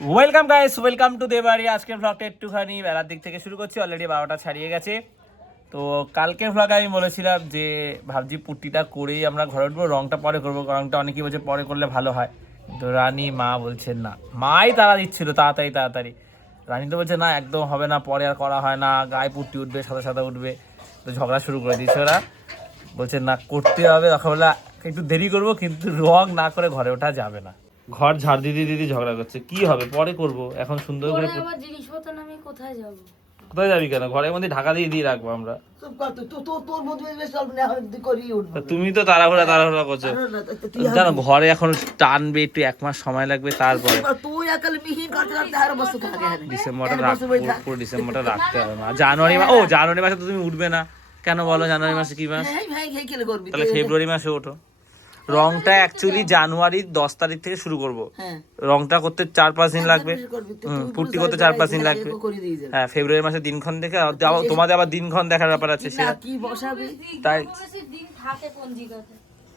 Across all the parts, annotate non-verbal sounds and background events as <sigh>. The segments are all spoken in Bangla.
Welcome guys welcome to Debari আজকের ব্লগটা একটুখানি বেলার দিক থেকে শুরু করছি। অলরেডি বারোটা ছাড়িয়ে গেছে। তো কালকের ব্লগে আমি বলেছিলাম যে, ভাবছি পুট্টিটা করেই আমরা ঘরে উঠবো। রঙটা পরে করব। রঙটা অনেকেই বলছে পরে করলে ভালো হয়। তো রানী, মা বলছেন না। মাই তারা দিচ্ছিল, তাড়াতাড়ি তাড়াতাড়ি। রানী তো বলছে, না, একদম হবে না, পরে আর করা হয় না। গায়ে পুট্টি উঠবে, সাদা সাদা উঠবে। তো ঝগড়া শুরু করে দিচ্ছে ওরা। বলছে, না, করতে হবে। সকালবেলা একটু দেরি করব, কিন্তু রং না করে ঘরে ওঠা যাবে না। ঘর ঝাড় দিদি দিদি ঝগড়া করছে। কি হবে? পরে করব। এখন সুন্দর করে আবার জিনিসপত্র নামে কোথায় যাব? কোথায় যাবি কেন? ঘরের মধ্যে ঢাকা দিয়ে দিয়ে রাখব আমরা। তুমি তো তাড়াহুড়া তাড়াহুড়া করছ। না, না, জানো ঘরে এখন টানবে একটু এক মাস সময় লাগবে তারপরে আর তুই একাল মিহিন করতে করতে আর বসে থাকে ডিসেম্বরটা এখানে রাখ বসে বসে থাক। পুরো ডিসেম্বরটা রাখতে হবে না জানুয়ারি মাস ও জানুয়ারি মাসে তো তুমি উঠবে না। কেন বলো জানুয়ারি মাসে কি মাস? হ্যাঁ হ্যাঁ হ্যাঁ করবি। তাহলে ফেব্রুয়ারি মাসে ওঠো। রংটা অ্যাকচুয়ালি জানুয়ারির দশ তারিখ থেকে শুরু করব। হ্যাঁ। রংটা করতে চার পাঁচ দিন লাগবে। পুট্টি করতে চার পাঁচ দিন লাগবে। হ্যাঁ ফেব্রুয়ারি মাসে দিনক্ষণ দেখে তোমাদের আবার দিনক্ষণ দেখার ব্যাপার আছে সেটা তাই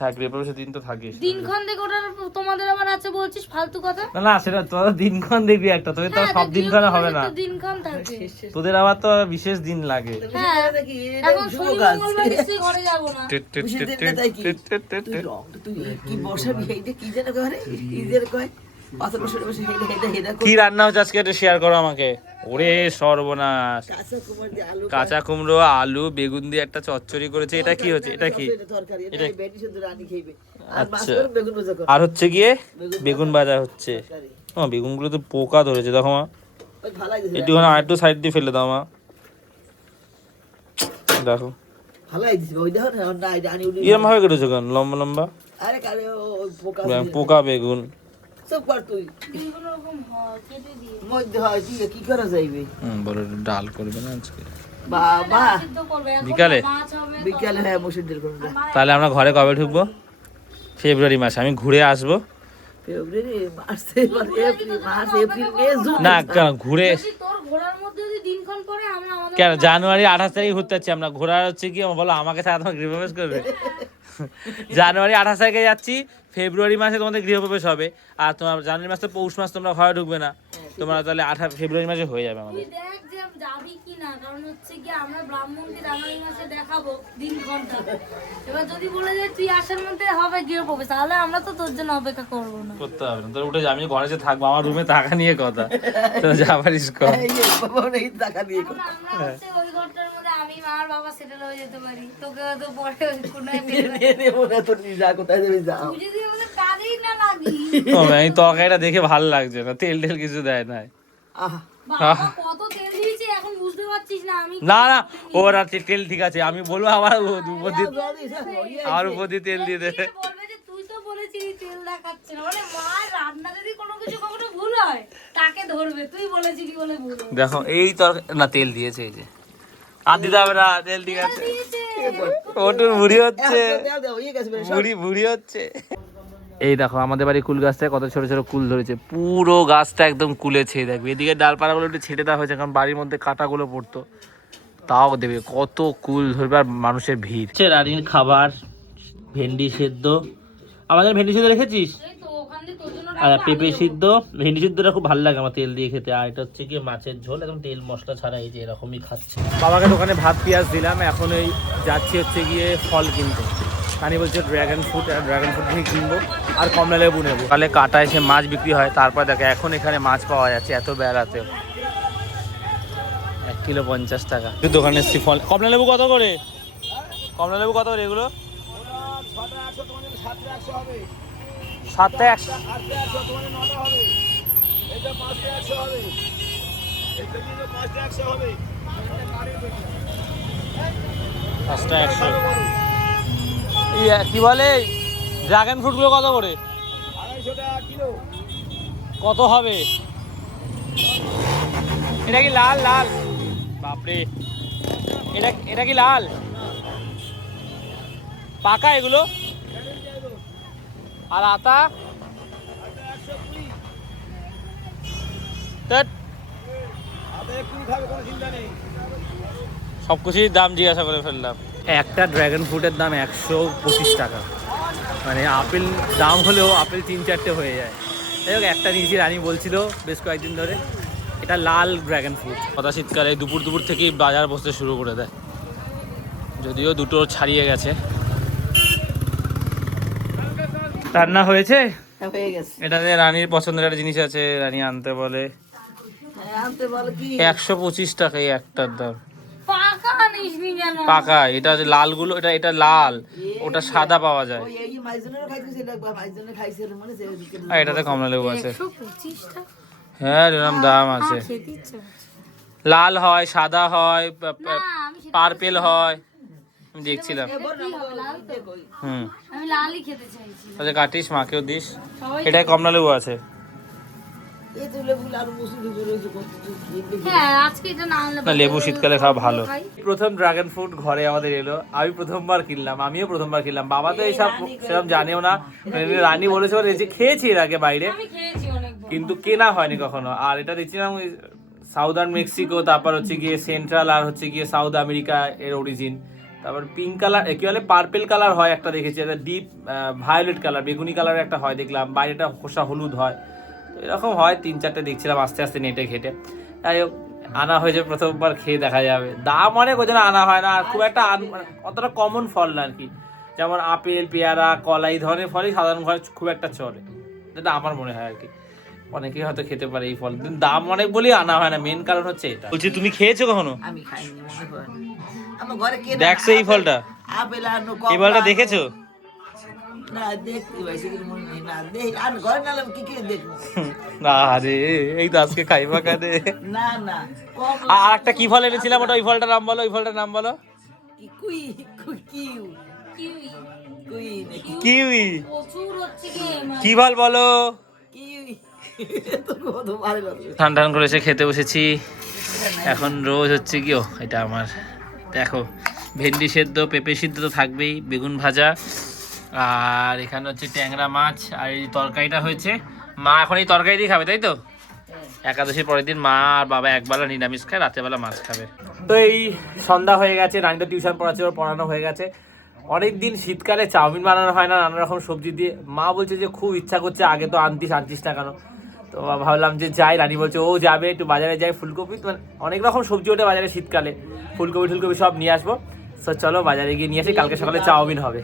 থাকে হ্যাঁ দিন তো থাকিস দিনক্ষণ দেখে ওটা তোমাদের আবার আছে বলছিস ফালতু কথা? না না সেটা তোর দিনক্ষণ দেখবি একটা তোদের তো সব দিনক্ষণ হবে না। দিনক্ষণ থাকে। তোদের আবার তো বিশেষ দিন লাগে। হ্যাঁ এখন শনি। মঙ্গলবার নিশ্চয়ই ঘরে যাব না। কি? তুই বসাবি? এইটা কি যেন করে? কি যেন কয় কি রান্না হচ্ছে আজকে এটা শেয়ার করো আমাকে ওরে সর্বনাশ কাঁচা কুমড়ো আলু বেগুন দিয়ে একটা চচ্চড়ি করেছে এটা কি হচ্ছে এটা কি আর আচ্ছা। আর হচ্ছে গিয়ে বেগুন ভাজা হচ্ছে ও বেগুনগুলো তো পোকা ধরেছে দেখো মা একটুখানি আরেকটু সাইড দিয়ে ফেলে দাও মা দেখো এরম ভাবে কেটেছো কেন লম্বা লম্বা আরে পোকা বেগুন সব কর তুই। বিভিন্ন রকম হয় কেটে দিয়ে মধ্যে হয় কি কি করা যাইবে? হুম ডাল করবে না আজকে? বাবা করবে বিকালে? বিকালে হ্যাঁ মসুর ডাল করুন তাহলে আমরা ঘরে কবে ঢুকবো? ফেব্রুয়ারি মাসে আমি ঘুরে আসব। না কেন ঘুরে যদি তোর ঘোড়ার মধ্যে যদি দিনক্ষণ পড়ে আমরা আমাদের কেন জানুয়ারি আঠাশ তারিখ ঘুরতে যাচ্ছি। আমরা ঘোরার হচ্ছে কি? বলো আমাকে সাথে তোমার গৃহপ্রবেশ করবে? জানুয়ারি আঠাশ তারিখে যাচ্ছি ফেব্রুয়ারি মাসে তোমাদের গৃহপ্রবেশ হবে। আর তোমার জানুয়ারি মাসে পৌষ মাস তোমরা ঘরে ঢুকবে না। তোমরা তাহলে আঠাশ ফেব্রুয়ারি মাসে হয়ে যাবে আমাদের। তুই দেখ যে যাবি কি না কারণ হচ্ছে কি আমরা ব্রাহ্মণকে জানুয়ারি মাসে দেখাবো দিন ঘণ্টা এবার যদি বলে যে তুই আসার মধ্যে হবে গৃহ তাহলে আমরা তো তোর জন্য অপেক্ষা করব না। করতে হবে না। তোর উঠে আমি ঘরে যে থাকব আমার রুমে থাকা নিয়ে কথা। তো কর। ওই ঘরটার আমি মা বাবা সেটেল হয়ে যেতে পারি। তোকে হয়তো পরে ওই কোনায় ফেলে নিয়ে নেব না তোর যা কোথায় যাবি যাও যদি আমাদের কাজেই না লাগি আমি তরকারিটা দেখে ভালো লাগছে না তেল টেল কিছু দেয় না কত তেল দিয়েছি এখন বুঝতে পারছিস না আমি না না ওরা তেল ঠিক আছে আমি বলব আবার উপর দিয়ে আমার উপর দিয়ে তেল দিয়ে দেবে সে বলবে যে তুই তো বলেছিলি তেল দেখাচ্ছে না? মানে মা রান্না যদি কোনো কিছু কখনো ভুল হয় তাকে ধরবে। তুই বলেছিলি বলে ভুল দেখো এই তরকারি না তেল দিয়েছে এই যে। না তেল ঠিক আছে। ওটুর বুড়ি হচ্ছে। বুড়ি বুড়ি হচ্ছে। এই দেখো, আমাদের বাড়ি কুল গাছটায় কত ছোট ছোট কুল ধরেছে। পুরো গাছটা একদম কুলে ছেয়ে দেখবে এদিকে ডালপালাগুলো একটু ছেটে দেওয়া হয়েছে, কারণ বাড়ির মধ্যে কাঁটাগুলো পড়তো। তাও দেবে কত কুল ধরবে আর মানুষের ভিড়। রানীর খাবার, ভেন্ডি সেদ্ধ। আমাদের ভেন্ডি সেদ্ধ রেখেছিস এই তো ওখান দিয়ে তোর জন্য আর পেঁপে সিদ্ধ ভেন্ডি সিদ্ধটা খুব ভালো লাগে আমার তেল দিয়ে খেতে। আর এটা হচ্ছে কি মাছের ঝোল একদম তেল মশলা ছাড়া এই যে এরকমই খাচ্ছে। বাবাকে দোকানে ভাত পেঁয়াজ দিলাম এখন ওই যাচ্ছি হচ্ছে গিয়ে ফল কিনতে। কানি বলছে ড্রাগন ফ্রুট আর ড্রাগন ফ্রুট থেকে কিনবো আর কমলা লেবু নেব। তাহলে কাটা এসে মাছ বিক্রি হয় তারপর দেখো এখন এখানে মাছ পাওয়া যাচ্ছে এত বেড়াতে। এক কিলো পঞ্চাশ টাকা। দোকানে এসছি ফল। কমলা লেবু কত করে? কমলা লেবু কত করে এগুলো? সাতটা একশো পাঁচটা একশো। ইয়ে, কি বলে? ড্রাগন ফ্রুটগুলো কত করে? কত হবে? এটা কি লাল লাল? বাপরে। এটা এটা কি লাল? পাকা এগুলো? আর আতা। সব কিছুই দাম জিজ্ঞাসা করে ফেললাম। একটা ড্রাগন ফ্রুটের দাম একশো পঁচিশ টাকা। মানে আপেল দাম হলেও আপেল তিন চারটে হয়ে যায়। যাই হোক একটা নিয়েছি রানী বলছিল বেশ কয়েকদিন ধরে। এটা লাল ড্রাগন ফ্রুট কথা শীতকালে দুপুর দুপুর থেকেই বাজার বসতে শুরু করে দেয়। যদিও দুটো ছাড়িয়ে গেছে। রান্না হয়েছে? হ্যাঁ, হয়ে গেছে। এটাতে রানীর পছন্দের একটা জিনিস আছে রানী আনতে বলে। হ্যাঁ, আনতে বলো কি? একশো পঁচিশ টাকা এই একটার দাম। পাকা এটা যে লালগুলো এটা এটা লাল। ওটা সাদা পাওয়া যায়। মনে আর এটাতে কমলা লেবু আছে। হ্যাঁ এরকম দাম আছে। করছে। লাল হয় সাদা হয় পার্পেল হয়। আমি দেখছিলাম? হুম। আমি লালই খেতে চাইছি। তাহলে কাটিস মাকেও দিস। এটাই কমলা লেবু আছে। লেবু। হ্যাঁ শীতকালে খাওয়া ভালো। প্রথম ড্রাগন ফ্রুট ঘরে আমাদের এলো। আমি প্রথমবার কিনলাম আমিও প্রথমবার কিনলাম। বাবা তো এইসব সেরকম জানেও না। রানী বলেছে যে খেয়েছি এর আগে বাইরে। আমি খেয়েছি অনেকবার কিন্তু কেনা হয়নি কখনো। আর এটা দেখছিলাম সাউদার্ন মেক্সিকো তারপর হচ্ছে গিয়ে সেন্ট্রাল আর হচ্ছে গিয়ে সাউথ আমেরিকা এর অরিজিন তারপর পিঙ্ক কালার কি বলে পার্পেল কালার হয় একটা দেখেছি এটা ডিপ ভায়োলেট কালার বেগুনি কালার একটা হয় দেখলাম বাইরেটা খোসা হলুদ হয়। তো এরকম হয় তিন চারটে দেখছিলাম আস্তে আস্তে নেটে ঘেটে। যাই হোক আনা হয়েছে প্রথমবার খেয়ে দেখা যাবে। দাম অনেক ওই জন্য আনা হয় না আর খুব একটা মানে অতটা কমন ফল না আর কি। যেমন আপেল পেয়ারা কলা এই ধরনের ফলই সাধারণ ঘরে খুব একটা চলে। যেটা আমার মনে হয় আর কি। অনেকেই হয়তো খেতে পারে এই ফল। কিন্তু দাম অনেক বলেই আনা হয় না মেন কারণ হচ্ছে এটা। বলছি তুমি খেয়েছো কখনো? আমি খাইনি মনে হয়। আমার ঘরে কে দেখছ এই ফলটা। আপেল এই ফলটা দেখেছ? না দেখতে পাইছি কিন্তু মনে নেই। না দেখ আর ঘরে নালাম কি কি দেখব? না আরে এই তো আজকে খাইবা কাদে। না না আর একটা কি ফল এনেছিলাম ওটা? ওই ফলটার নাম বলো ওই ফলটার নাম বলো। কি কুই কুই কিউ। কিউই। কিউই কি ফল বলো? ঠান ঠান করে এসে খেতে বসেছি। এখন রোজ হচ্ছে কি ও এটা আমার দেখো, ভেন্ডি সেদ্ধ, পেঁপে সিদ্ধ তো থাকবেই, বেগুন ভাজা। আর এখানে হচ্ছে ট্যাংরা মাছ, আর এই তরকারিটা হয়েছে, মা এখন এই তরকারি দিয়ে খাবে, তাই তো? একাদশীর পরের দিন মা আর বাবা একবেলা নিরামিষ খায়, রাতেরবেলা মাছ খাবে। তো এই সন্ধ্যা হয়ে গেছে রানী টিউশন পড়াচ্ছে, ওর পড়ানো হয়ে গেছে। অনেক দিন শীতকালে চাউমিন বানানো হয় না নানা রকম সবজি দিয়ে। মা বলছে যে, খুব ইচ্ছা করছে, আগে তো আনতিস আনতিস না কেন? তো ভাবলাম যে যাই রানী বলছে ও যাবে একটু বাজারে যাই ফুলকপি। মানে অনেক রকম সবজি ওঠে বাজারে শীতকালে। ফুলকপি টুলকপি সব নিয়ে আসব। তো চলো বাজারে গিয়ে নিয়ে আসি কালকে সকালে চাউমিন হবে।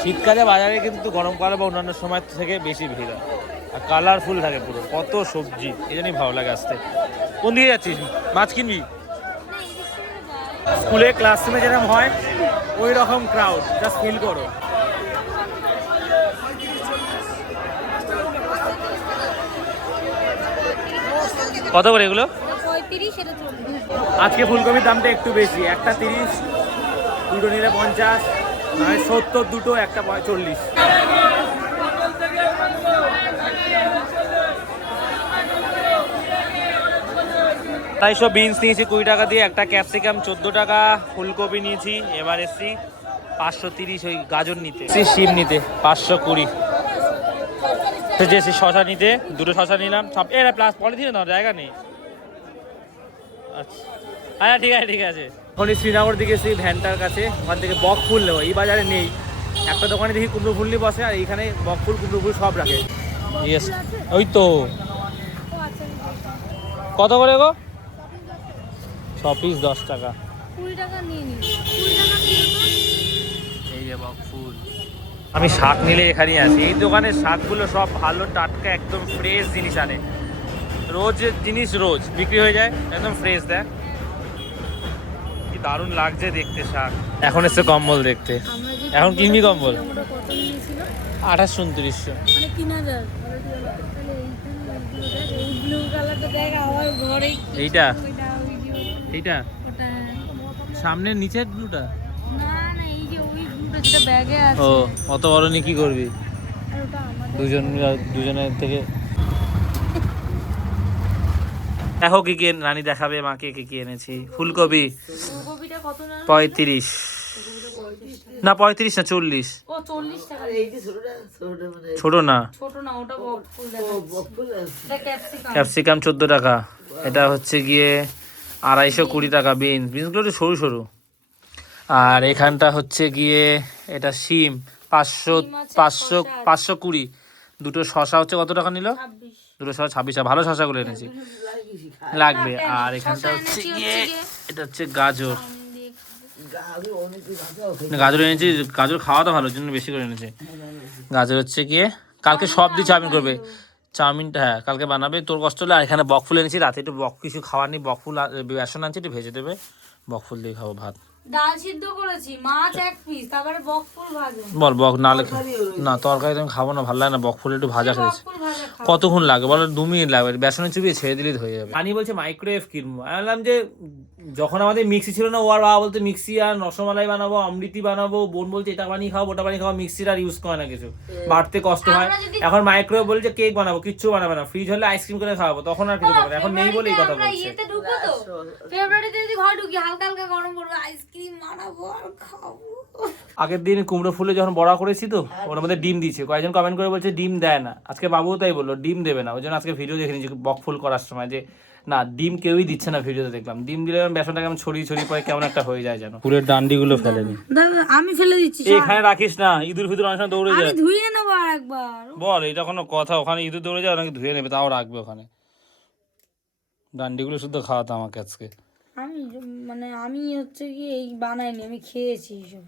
শীতকালে বাজারে কিন্তু গরমকালে বা অন্যান্য সময় থেকে বেশি ভিড় হয়। আর কালারফুল থাকে পুরো কত সবজি এই জন্যই ভালো লাগে আসতে। কোন দিকে যাচ্ছিস? মাছ কিনবি? স্কুলে ক্লাসরুমে যেরকম হয় ওই রকম ক্রাউড জাস্ট ফিল করো। কত করে এগুলো? আজকে ফুলকপির দামটা একটু বেশি একটা তিরিশ দুটো নিলে পঞ্চাশ সত্তর দুটো একটা চল্লিশ আড়াইশো বিনস নিয়েছি কুড়ি টাকা দিয়ে। একটা ক্যাপসিকাম চোদ্দ টাকা ফুলকপি নিয়েছি এবার এসছি পাঁচশো তিরিশ ওই গাজর নিতে। এসছি শিম নিতে পাঁচশো কুড়ি। যে শশা নিতে দুটো শশা নিলাম সব এরা প্লাস পলিথিনে না জায়গা নেই। আচ্ছা। হ্যাঁ ঠিক আছে ঠিক আছে। এই শ্রীনগর দিকে সেই ভ্যানটার কাছে। ওখান থেকে বক ফুল নেব এই বাজারে নেই। একটা দোকানে দেখি কুমড়ো ফুল নিয়ে বসে আর এইখানে বক ফুল কুমড়ো ফুল সব রাখে। ইয়েস ওই তো। কত করে গো? ছ পিস দশ টাকা। কুড়ি নিয়ে নিই। এই যে ফুল। আমি শাক নিলে এখানেই আসি এই দোকানের শাকগুলো সব ভালো টাটকা একদম ফ্রেশ জিনিস আনে। রোজ জিনিস রোজ বিক্রি হয়ে যায় একদম ফ্রেশ দেয় কি দারুণ লাগছে দেখতে শাক। এখন এসছে কম্বল দেখতে। এখন কিনবি কম্বল? আঠাশ উনত্রিশশো। মানে এইটা? এইটা? সামনের নিচের ব্লুটা? না না এই যে ওই ব্লুটা যেটা ব্যাগে আছে। ও অত বড় নিয়ে কি করবি? আর ওটা আমাদের। দুজন দুজনের থেকে। দেখো কি কি রানী দেখাবে মাকে কি কি এনেছি। ফুলকপি। পঁয়ত্রিশ। না পঁয়ত্রিশ না চল্লিশ। মানে ছোট না? ছোট না ওটা বক ফুল দেখা বকফুল আছে। এটা ক্যাপসিকাম। ক্যাপসিকাম চোদ্দ টাকা। এটা হচ্ছে গিয়ে আড়াইশো কুড়ি টাকা বিনস। বিনসগুলো একটু সরু সরু। আর এখানটা হচ্ছে গিয়ে এটা সিম পাঁচশো পাঁচশো পাঁচশো কুড়ি। দুটো শশা হচ্ছে কত টাকা নিল? দুটো শশা ছাব্বিশ। টাকা। ভালো শশাগুলো এনেছি। লাগবে। আর এখানটা হচ্ছে গিয়ে এটা হচ্ছে গাজর। গাজর এনেছি। গাজর খাওয়া তো ভালো জন্য বেশি করে এনেছি। গাজর হচ্ছে গিয়ে কালকে সব দিয়ে চাউমিন করবে। চাউমিনটা হ্যাঁ কালকে বানাবে। তোর কষ্ট হলে আর এখানে বকফুল এনেছি রাতে একটু বক কিছু খাওয়ার নেই বকফুল বেসন আনছি একটু ভেজে দেবে। বকফুল দিয়ে খাব ভাত। ডাল সিদ্ধ করেছি মাছ এক পিস তারপরে বকফুল ভাজা বল বক না লেখা না তরকারি তো আমি খাব না ভালো লাগে না বকফুল একটু ভাজা খেয়েছি। বকফুল ভাজা খাব। কতক্ষণ লাগে? বলো দু মিনিট লাগবে বেসনে চুপিয়ে ছেড়ে দিলে হয়ে যাবে। পানি বলছে মাইক্রোওয়েভ কিনবো। আমি বললাম যে যখন আমাদের মিক্সি ছিল না ও আর বাবা বলতে মিক্সি আর রসমালাই বানাবো অমৃতি বানাবো বোন বলছে এটা বানিয়ে খাব ওটা বানিয়ে খাব মিক্সির আর ইউজ করে না কিছু। বাড়তে কষ্ট হয়। এখন মাইক্রোওয়েভ বলছে কেক বানাবো কিচ্ছু বানাবে না। ফ্রিজ হলে আইসক্রিম করে খাওয়াবো তখন আর কিছু করবে এখন নেই বলেই কথা বলছে। ইয়েতে ঢুকবো তো। ফেব্রুয়ারিতে যদি ঘর ঢুকি হালকা হালকা গরম পড়বে আইসক্রিম বানাবো আর খাব। আগের দিন কুমড়ো ফুলে যখন বড়া করেছি তো ওর মধ্যে ডিম দিয়েছে। কয়েকজন কমেন্ট করে বলছে ডিম দেয় না। আজকে বাবুও তাই বলল ডিম দেবে না। ওই জন্য আজকে ভিডিও দেখে নিয়েছি বক ফুল করার সময় যে না ডিম কেউই দিচ্ছে না ভিডিওতে দেখলাম। ডিম দিলে বেসনটা কেমন ছড়িয়ে ছড়িয়ে পরে কেমন একটা হয়ে যায় যেন। ফুলের ডান্ডিগুলো ফেলেনি দাদা আমি ফেলে দিচ্ছি এখানে রাখিস না ইঁদুর ফিদুর অনেক সময় দৌড়ে আমি যায়। ধুয়ে নেব একবার। বল এটা কোনো কথা ওখানে ইঁদুর দৌড়ে যায় ওনাকে ধুয়ে নেবে তাও রাখবে ওখানে। ডান্ডিগুলো শুদ্ধ খাওয়াতো আমাকে আজকে। আমি মানে আমি হচ্ছে কি এই বানাইনি আমি খেয়েছি সব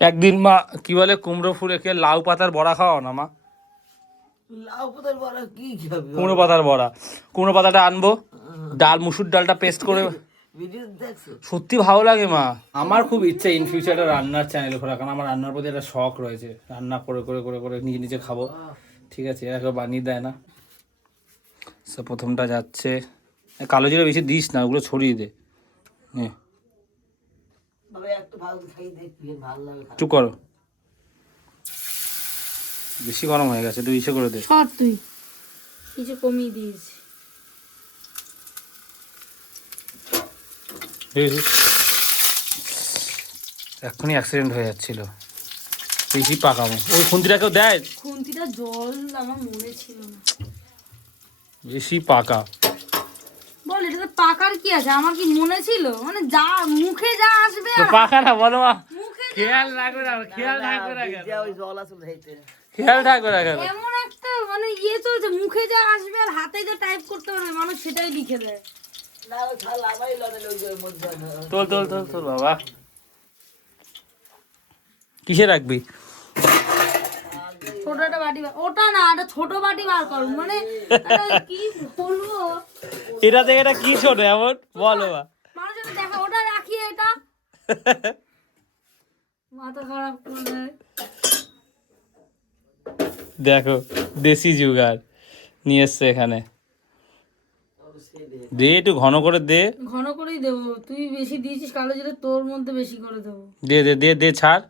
একদিন মা কি বলে কুমড়ো ফুল রেখে লাউ পাতার বড়া খাওয়াও না মা? লাউ পাতার বড়া কি খাবি? কুমড়ো পাতার বড়া। কুমড়ো পাতাটা আনব। ডাল মুসুর ডালটা পেস্ট করে। সত্যি ভালো লাগে মা। আমার খুব ইচ্ছা ইন ফিউচারে রান্নার চ্যানেল খোলা কারণ আমার রান্নার প্রতি একটা শখ রয়েছে। রান্না করে করে করে করে নিজে নিজে খাব। ঠিক আছে এরা কেউ বানিয়ে দেয় না। সে প্রথমটা যাচ্ছে। কালো জিরা বেশি দিস না ওগুলো ছড়িয়ে দে। নে, বাবা ভালো খাই দেখবি ভালো লাগে খাই। চুপ করো। বেশি গরম হয়ে গেছে তুই ইসে করে দে। সর তুই। কিছু কমিয়ে দিয়েছি? এক্ষুনি অ্যাক্সিডেন্ট হয়ে যাচ্ছিল। বেশি পাকামো ওই খুন্তিটা কেউ দেয়? খুন্তিটা জল আমার মনে ছিল না। বেশি পাকা। বল এটাতে পাকার কি আছে? আমার কি মনে ছিল? মানে যা মুখে যা আসবে পাকা না বলো মা। খেয়াল রাখবে না খেয়াল থাকবে না যা ওই জল আসলে খেয়াল থাকবে না কেন এমন একটা মানে ইয়ে চলছে মুখে যা আসবে আর হাতে যা টাইপ করতে পারবে মানুষ সেটাই লিখে দেয়। তোল তোল তোল তোল বাবা। কিসে রাখবি? ছোট একটা বাটি ওটা না একটা ছোট বাটি বার কর। মানে কি বলব? এটা থেকে এটা কি ছোট এমন? বলো বা মানুষের দেখা ওটা রাখি এটা। <laughs> মাথা খারাপ করলে। দেখো দেশি জুগার নিয়ে এসছে এখানে। দে একটু ঘন করে দে। ঘন করেই দেবো। তুই বেশি দিয়েছিস কালো জিরে তোর মধ্যে বেশি করে দেবো। দে দে দে দে ছাড়।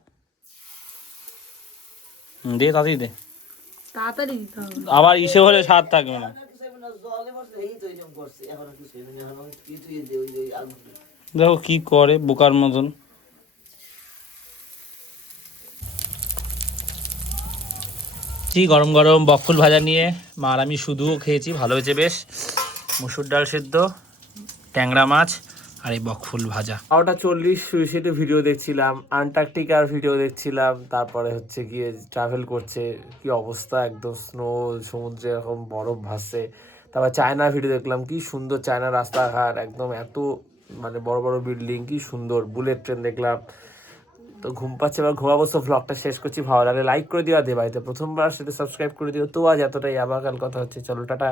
দে তাড়াতাড়ি দে। তাড়াতাড়ি দিতে হবে। আবার ইসে হলে স্বাদ থাকবে না। দেখো কি করে বোকার মতন। জি, গরম গরম বকফুল ভাজা নিয়ে মা আর আমি শুধুও খেয়েছি, ভালো হয়েছে বেশ। মুসুর ডাল সেদ্ধ, ট্যাংরা মাছ আর এই বকফুল ভাজা। বারোটা চল্লিশ শুয়ে ভিডিও দেখছিলাম, আন্টার্কটিকার ভিডিও দেখছিলাম, তারপরে হচ্ছে গিয়ে ট্রাভেল করছে, কি অবস্থা, একদম স্নো সমুদ্রে এরকম বরফ ভাসছে। তারপর চায়নার ভিডিও দেখলাম, কি সুন্দর চায়না রাস্তাঘাট, একদম এত মানে বড় বড় বিল্ডিং কি সুন্দর বুলেট ট্রেন দেখলাম। তো ঘুম পাচ্ছে এবার ঘুমাবো সব ভ্লগটা শেষ করছি। ভালো লাগলে লাইক করে দিও আর প্রথমবার সেটা সাবস্ক্রাইব করে দিও। তো আজ এতটাই, আবার কাল কথা হচ্ছে। চলো, টাটা।